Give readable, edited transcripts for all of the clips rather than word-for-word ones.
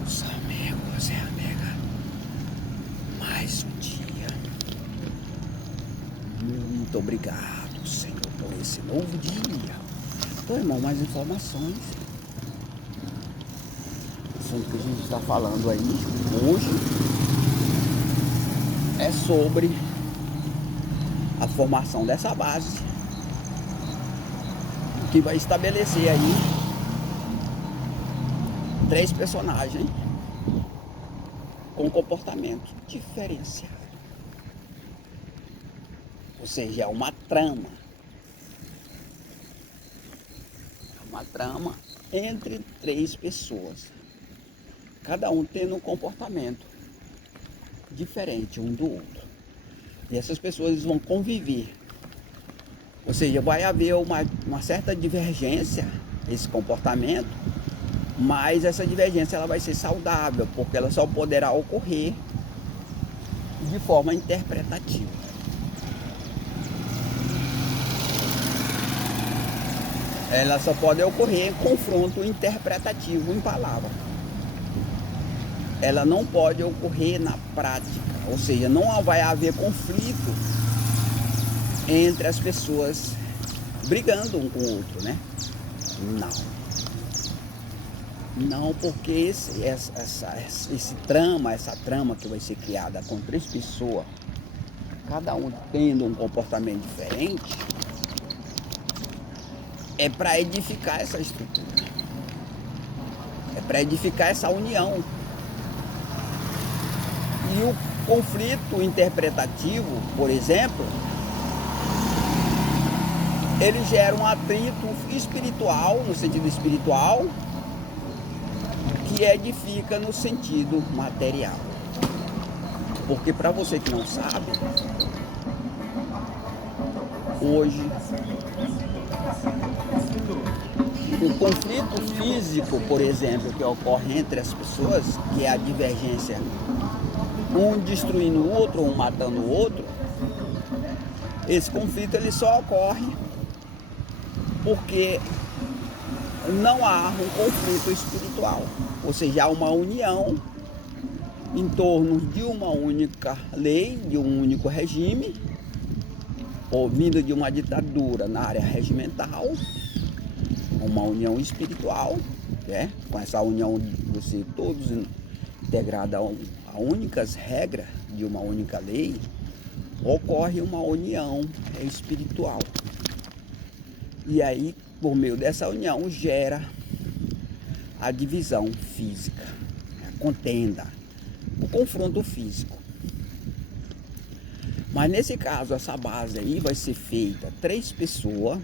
Os amigos e amigas, mais um dia. Muito obrigado, Senhor, por esse novo dia. Então, irmão, mais informações. O assunto que a gente está falando aí hoje é sobre a formação dessa base, que vai estabelecer aí 3 personagens com comportamento diferenciado. Ou seja, é uma trama. É uma trama entre 3 pessoas. Cada um tendo um comportamento diferente um do outro. E essas pessoas vão conviver. Ou seja, vai haver uma certa divergência, esse comportamento, mas essa divergência ela vai ser saudável, porque ela só poderá ocorrer de forma interpretativa. Ela só pode ocorrer em confronto interpretativo em palavras. Ela não pode ocorrer na prática, ou seja, não vai haver conflito entre as pessoas brigando um com o outro, né? Não, porque essa trama que vai ser criada com 3 pessoas, cada um tendo um comportamento diferente, é para edificar essa estrutura, é para edificar essa união. E o conflito interpretativo, por exemplo, ele gera um atrito espiritual, no sentido espiritual, que edifica no sentido material. Porque, para você que não sabe, hoje o conflito físico, por exemplo, que ocorre entre as pessoas, que é a divergência, um destruindo o outro, um matando o outro, esse conflito ele só ocorre porque não há um conflito espiritual, ou seja, há uma união em torno de uma única lei, de um único regime, ou vindo de uma ditadura na área regimental, uma união espiritual, né? Com essa união de você todos integrados a únicas regras de uma única lei, ocorre uma união espiritual. E aí, por meio dessa união, gera a divisão física, a contenda, o confronto físico. Mas nesse caso, essa base aí vai ser feita 3 pessoas,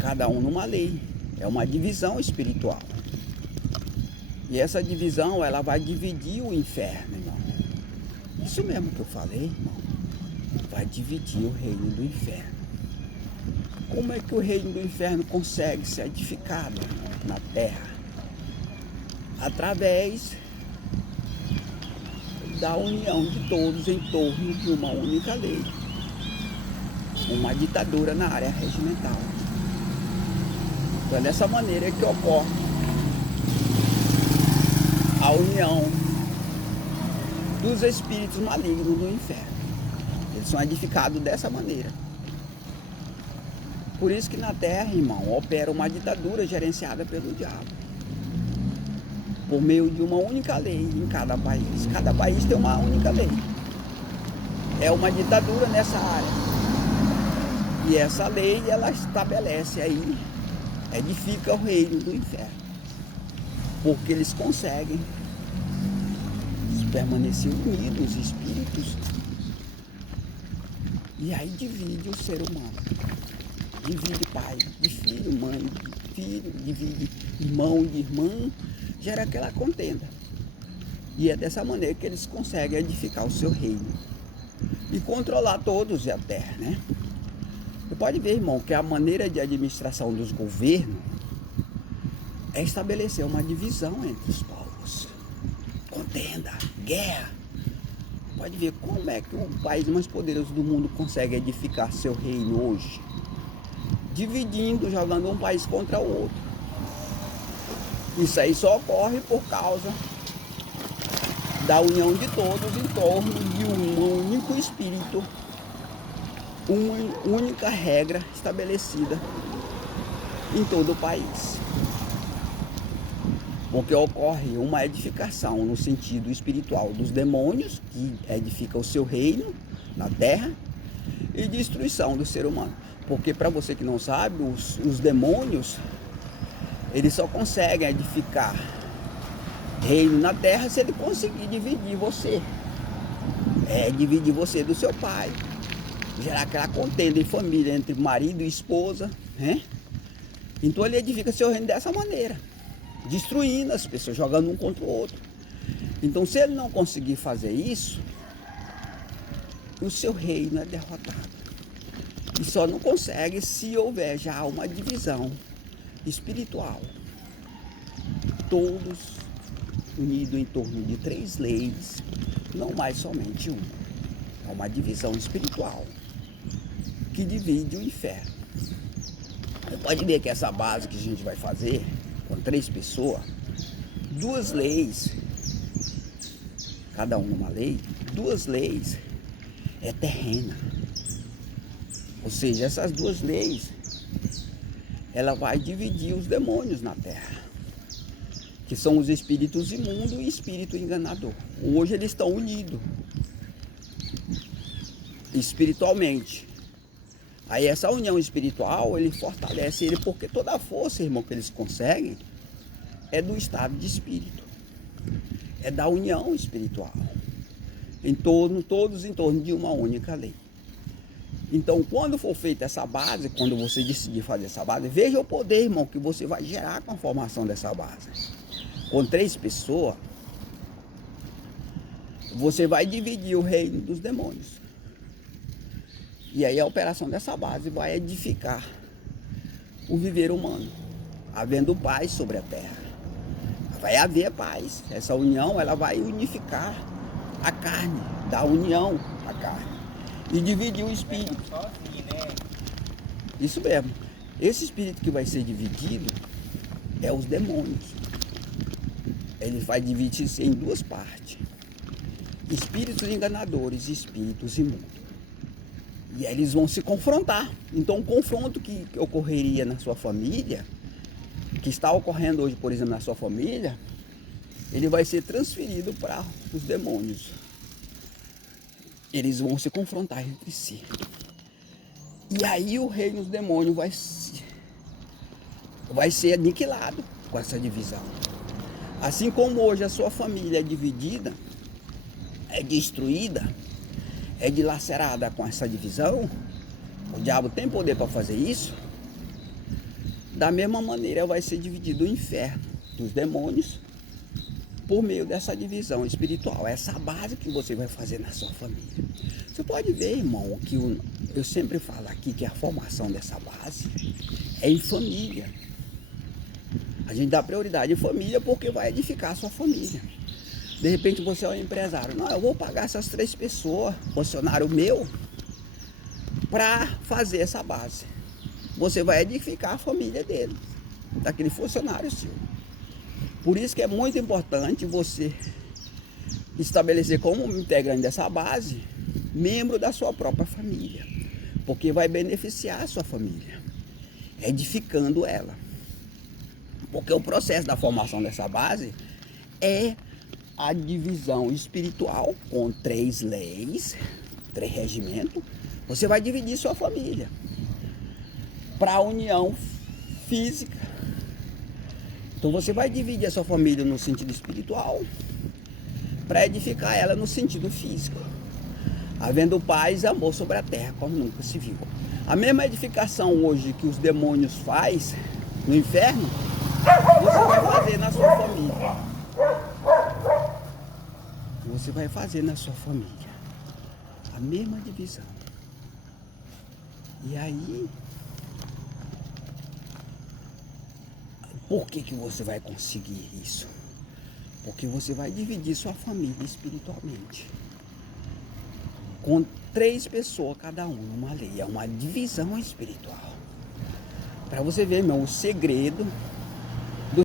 cada um numa lei. É uma divisão espiritual. E essa divisão, ela vai dividir o inferno, irmão. Isso mesmo que eu falei, irmão. Vai dividir o reino do inferno. Como é que o reino do inferno consegue ser edificado na terra? Através da união de todos em torno de uma única lei. Uma ditadura na área regimental. Então é dessa maneira que ocorre a união dos espíritos malignos do inferno. Eles são edificados dessa maneira. Por isso que na Terra, irmão, opera uma ditadura gerenciada pelo diabo. Por meio de uma única lei em cada país. Cada país tem uma única lei. É uma ditadura nessa área. E essa lei, ela estabelece aí, edifica o reino do inferno. Porque eles conseguem permanecer unidos, os espíritos. E aí divide o ser humano. Divide pai de filho, mãe de filho, divide irmão de irmã, gera aquela contenda. E é dessa maneira que eles conseguem edificar o seu reino e controlar todos a terra, né? Você pode ver, irmão, que a maneira de administração dos governos é estabelecer uma divisão entre os povos. Contenda, guerra. Pode ver como é que o país mais poderoso do mundo consegue edificar seu reino hoje. Dividindo, jogando um país contra o outro. Isso aí só ocorre por causa da união de todos em torno de um único espírito, uma única regra estabelecida em todo o país. Porque ocorre uma edificação no sentido espiritual dos demônios, que edifica o seu reino na terra, e destruição do ser humano. Porque, para você que não sabe, os demônios, eles só conseguem edificar reino na terra se ele conseguir dividir você. Dividir você do seu pai. Gerar aquela contenda em família entre marido e esposa, né? Então ele edifica seu reino dessa maneira, destruindo as pessoas, jogando um contra o outro. Então, se ele não conseguir fazer isso, o seu reino é derrotado. E só não consegue se houver já uma divisão espiritual. Todos unidos em torno de 3 leis, não mais somente uma. É uma divisão espiritual que divide o inferno. Você pode ver que essa base que a gente vai fazer com 3 pessoas, 2 leis, cada uma uma lei, 2 leis é terrena. Ou seja, essas 2 leis, ela vai dividir os demônios na terra, que são os espíritos imundos e espírito enganador. Hoje eles estão unidos espiritualmente. Aí essa união espiritual, ele fortalece ele, porque toda a força, irmão, que eles conseguem é do estado de espírito, é da união espiritual, todos em torno de uma única lei. Então, quando for feita essa base, quando você decidir fazer essa base, veja o poder, irmão, que você vai gerar com a formação dessa base. Com 3 pessoas, você vai dividir o reino dos demônios. E aí a operação dessa base vai edificar o viver humano, havendo paz sobre a terra. Vai haver paz. Essa união, ela vai unificar a carne, dar união à carne. E dividir o espírito. Isso mesmo. Esse espírito que vai ser dividido é os demônios. Ele vai dividir-se em 2 partes. Espíritos enganadores e espíritos imundos. E aí eles vão se confrontar. Então o confronto que ocorreria na sua família, que está ocorrendo hoje, por exemplo, na sua família, ele vai ser transferido para os demônios. Eles vão se confrontar entre si. E aí o reino dos demônios vai ser aniquilado com essa divisão. Assim como hoje a sua família é dividida, é destruída, é dilacerada com essa divisão, o diabo tem poder para fazer isso. Da mesma maneira vai ser dividido o inferno dos demônios por meio dessa divisão espiritual. Essa base que você vai fazer na sua família. Você pode ver, irmão, que eu sempre falo aqui que a formação dessa base é em família. A gente dá prioridade em família porque vai edificar a sua família. De repente você é um empresário. Não, eu vou pagar essas 3 pessoas, funcionário meu, para fazer essa base. Você vai edificar a família dele, daquele funcionário seu. Por isso que é muito importante você estabelecer como integrante dessa base, membro da sua própria família. Porque vai beneficiar a sua família, edificando ela. Porque o processo da formação dessa base é a divisão espiritual com 3 leis, 3 regimentos. Você vai dividir sua família para a união física. Então você vai dividir a sua família no sentido espiritual para edificar ela no sentido físico, havendo paz e amor sobre a terra como nunca se viu. A mesma edificação hoje que os demônios faz no inferno, você vai fazer na sua família. Você vai fazer na sua família a mesma divisão. E aí, por que você vai conseguir isso? Porque você vai dividir sua família espiritualmente. Com 3 pessoas cada uma lei. É uma divisão espiritual. Para você ver, irmão, o segredo